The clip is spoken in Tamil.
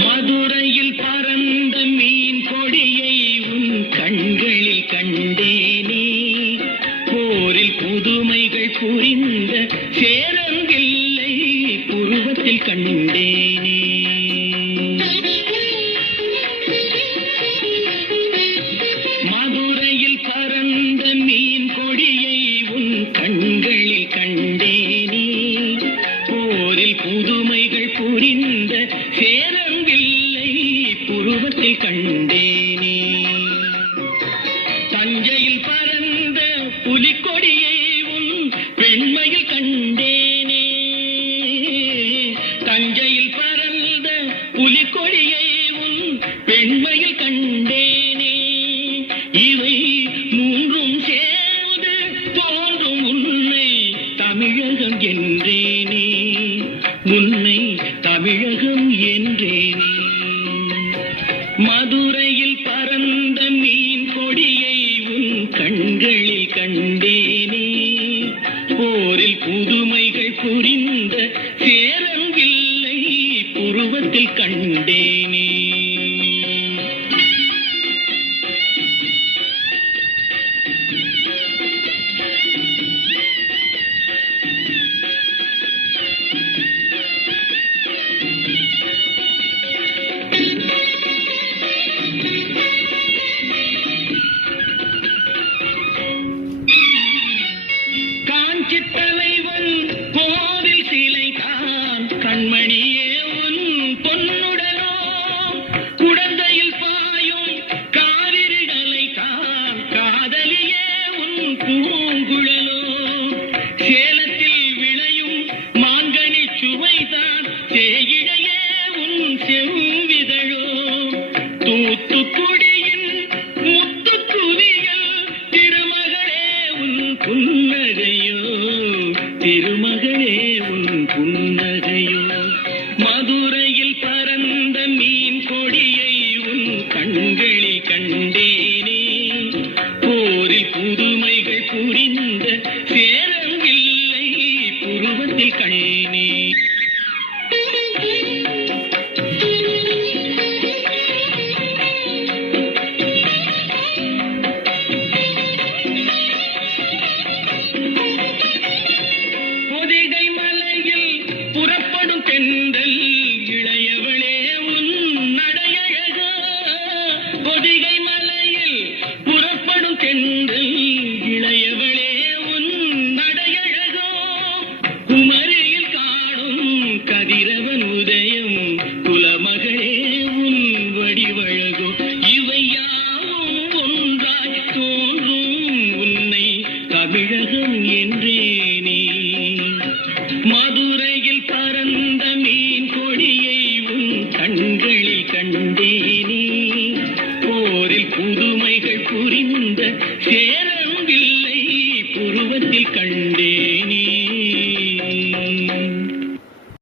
மதுரையில் பறந்த மீன் கொடியை உன் கண்களில் கண்டேனே, போரில் புதுமைகள் புரிந்த சேரங்கில்லை புருவத்தில் கண்டேனே. மதுரையில் பறந்த மீன் கொடியை உன் கண்களில் கண்டேனே, போரில் புதுமைகள் புரிந்த சேரங்கில்லை புருவத்தில் கண்டேனே. தஞ்சையில் பறந்த புலிக்கொடியை உன் பெண்மையில் கண்டேனே, தஞ்சையில் பறந்த புலிக்கொடியை உன் பெண்மையில் கண்டேனே. இவை மூன்றும் சேர்ந்து தோன்றும் உன்னை தமிழகம் என்றேனே, உன்னை தமிழகம் என்றேனே. மதுரையில் பறந்த மீன் கொடியை உன் கண்களில் கண்டேனே, போரில் புதுமைகள் புரிந்த சேரங்கில்லை புருவத்தில் கண்டேனே. காஞ்சி தலைவன் கோவில் சிலைதான் கண்மணியே உன் பொன்னுடனோ, குடந்தையில் பாயும் காவிரிகளை தான் காதலியே உன் பூங்குழலோ, சேலத்தில் விளையும் மாங்கனி சுவைதான் தேயிழையே உன் செவ்விதழோ, தூத்துக்குடியின் முத்துக்குதியில் திருமகளே உன் புன்னகையோ, திருமகளே உன் புன்னகையோ. மதுரையில் பறந்த மீன் கொடியை உன் கண்களில் கண்டேனே, போரில் புதுமைகள் புரிந்த சேரங்கில்லை புருவத்தில் கண்டேனே. பொதிகை மலையில் புறப்படும் தென்றல் இளையவளே உன் நடையழகோ, பொதிகை மலையில் புறப்படும் தென்றல் இளையவளே உன் நடையழகோ, குமரியில் காணும் கதிரவன் உதயம் குலமகளே உன் வடிவழகோ. இவை யாவும் ஒன்றாய் தோன்றும் உன்னை தமிழகம் என்றேனே. மதுரையில் பறந்த மீன் கொடியை உன் கண்களில் கண்டேனே,